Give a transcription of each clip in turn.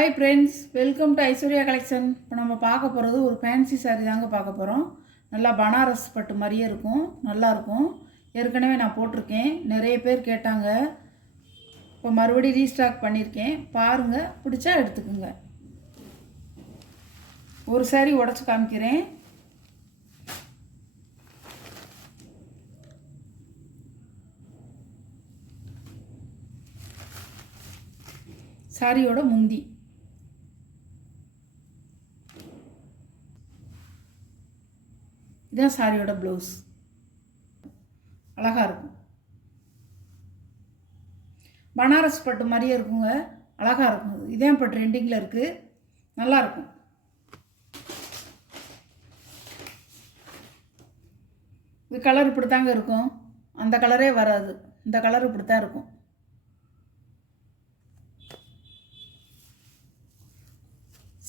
Hi friends, welcome to Aishwarya collection. இப்போ நம்ம பார்க்க போகிறது ஒரு ஃபேன்சி சாரீ தாங்க பார்க்க போகிறோம். நல்லா பனாரஸ் பட்டு மாதிரியே இருக்கும், நல்லாயிருக்கும். ஏற்கனவே நான் போட்டிருக்கேன், நிறைய பேர் கேட்டாங்க. இப்போ மறுபடியும் ரீஸ்டாக் பண்ணியிருக்கேன், பாருங்கள், பிடிச்சா எடுத்துக்கோங்க. ஒரு சாரீ உடச்சி காமிக்கிறேன். சாரியோட முந்தி, இதான் சாரியோட ப்ளவுஸ். அழகாக இருக்கும், பனாரஸ் பட்டு மாதிரியே இருக்குங்க, அழகாக இருக்கும். இதே இப்போ ட்ரெண்டிங்கில் இருக்குது, நல்லாயிருக்கும். இது கலர் இப்படி தாங்க இருக்கும், அந்த கலரே வராது, இந்த கலர் இப்படி தான் இருக்கும்.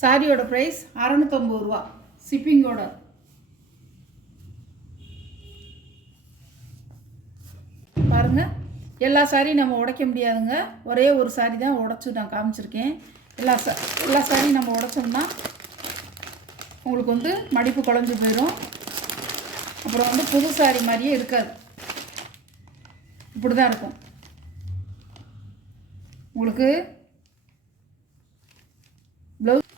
சாரியோட ப்ரைஸ் 650 ரூபா ஷிப்பிங்கோட. பாருங்கள், எல்லா சாரியும் நம்ம உடைக்க முடியாதுங்க, ஒரே ஒரு சாரி தான் உடச்சி நான் காமிச்சிருக்கேன். எல்லா சாரியும் நம்ம உடைச்சோம்னா உங்களுக்கு மடிப்பு குழஞ்சி போயிடும். அப்புறம் புது சாரி மாதிரியே இருக்காது, இப்படி தான் இருக்கும். உங்களுக்கு ப்ளவுஸ்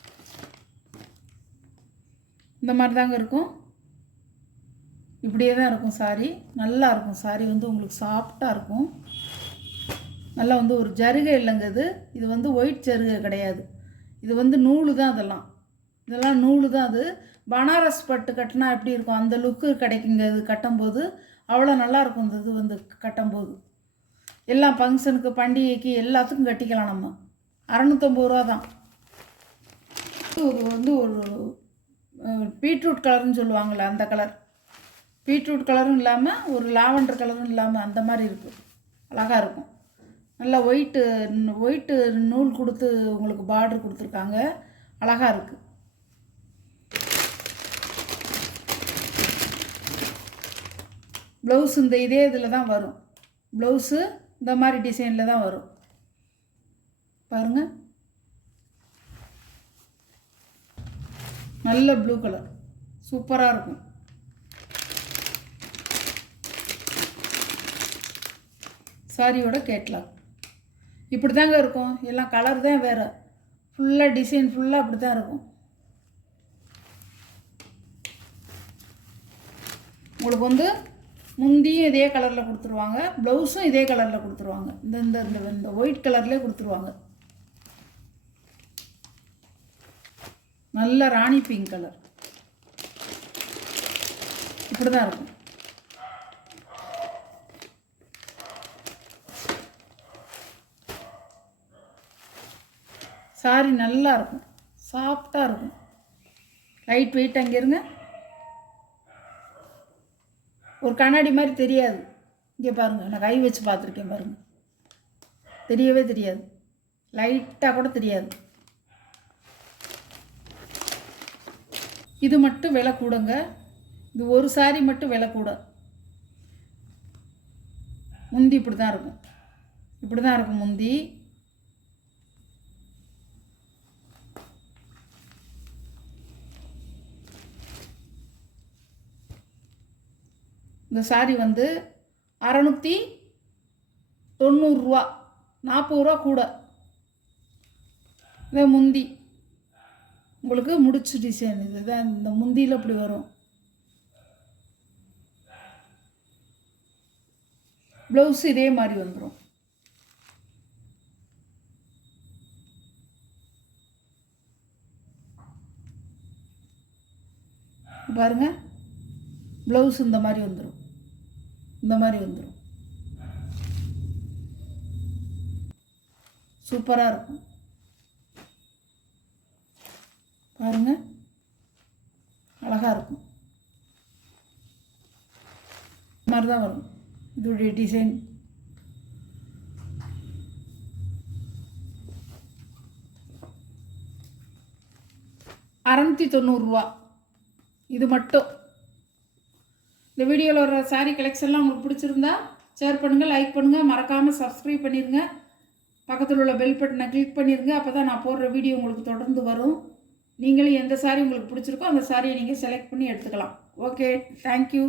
இந்த மாதிரி தாங்க இருக்கும், இப்படியே தான் இருக்கும். சாரி நல்லா இருக்கும். சாரி உங்களுக்கு சாஃப்டாக இருக்கும். நல்லா ஒரு ஜருகை இல்லைங்க, இது ஒயிட் ஜருகை கிடையாது, இது நூலு தான். இதெல்லாம் நூலு தான். அது பனாரஸ் பட்டு கட்டினா எப்படி இருக்கும் அந்த லுக்கு கிடைக்குங்க. இது கட்டும்போது அவ்வளோ நல்லாயிருக்கும். இது கட்டும்போது எல்லாம் ஃபங்க்ஷனுக்கு, பண்டிகைக்கு, எல்லாத்துக்கும் கட்டிக்கலாம். நம்ம 650 ரூபா தான். ஒரு பீட்ரூட் கலர்னு சொல்லுவாங்கள்ல, அந்த கலர். பீட்ரூட் கலரும் இல்லாமல் ஒரு லாவெண்டர் கலரும் இல்லாமல் அந்த மாதிரி இருக்குது, அழகாக இருக்கும். நல்லா ஒயிட்டு நூல் கொடுத்து உங்களுக்கு பார்டர் கொடுத்துருக்காங்க, அழகாக இருக்குது. ப்ளவுஸ் இதே இதில் தான் வரும். ப்ளவுஸு இந்த மாதிரி டிசைனில் தான் வரும். பாருங்கள், நல்ல ப்ளூ கலர், சூப்பராக இருக்கும். சாரியோட கேட்லாக் இப்படி தாங்க இருக்கும். எல்லாம் கலர் தான் வேறு, ஃபுல்லாக டிசைன் ஃபுல்லாக அப்படி தான் இருக்கும். உங்களுக்கு முந்தியும் இதே கலரில் கொடுத்துருவாங்க, ப்ளவுஸும் இதே கலரில் கொடுத்துருவாங்க. இந்த ஒயிட் கலர்லேயே கொடுத்துருவாங்க. நல்ல ராணி பிங்க் கலர், இப்படி தான் இருக்கும். சாரி நல்லா இருக்கும், சாஃப்டாக இருக்கும், லைட் வெயிட். அங்கே இருங்க, ஒரு கண்ணாடி மாதிரி தெரியாது. இங்கே பாருங்கள், நான் கை வச்சு பார்த்துருக்கேன், பாருங்கள், தெரியவே தெரியாது, லைட்டாக கூட தெரியாது. இது மட்டும் விலை கூடங்க, இது ஒரு சாரி மட்டும் விலை கூட. முந்தி இப்படி தான் இருக்கும், இப்படி தான் இருக்கும் முந்தி. இந்த சாரி 690 ரூபா, 40 ரூபா கூட. இந்த முந்தி உங்களுக்கு முடிச்சு டிசைன், இதுதான் இந்த முந்தியில் இப்படி வரும். ப்ளவுஸ் இதே மாதிரி வந்துடும். பாருங்கள், ப்ளவுஸ் இந்த மாதிரி வந்துடும், இந்த மாதிரி வந்துடும். சூப்பராக இருக்கும். பாருங்கள், அழகாக இருக்கும். இந்த மாதிரி தான் வரும் இதோடைய டிசைன். $690 இது மட்டும். இந்த வீடியோவில் வர சாரீ கலெக்ஷன்லாம் உங்களுக்கு பிடிச்சிருந்தா ஷேர் பண்ணுங்கள், லைக் பண்ணுங்கள், மறக்காமல் சப்ஸ்கிரைப் பண்ணிடுங்க. பக்கத்தில் உள்ள பெல் பட்டனை கிளிக் பண்ணிடுங்க. அப்போ தான் நான் போடுற வீடியோ உங்களுக்கு தொடர்ந்து வரும். நீங்களும் எந்த சாரி உங்களுக்கு பிடிச்சிருக்கோ அந்த சாரியை நீங்கள் செலக்ட் பண்ணி எடுத்துக்கலாம். Okay, thank you.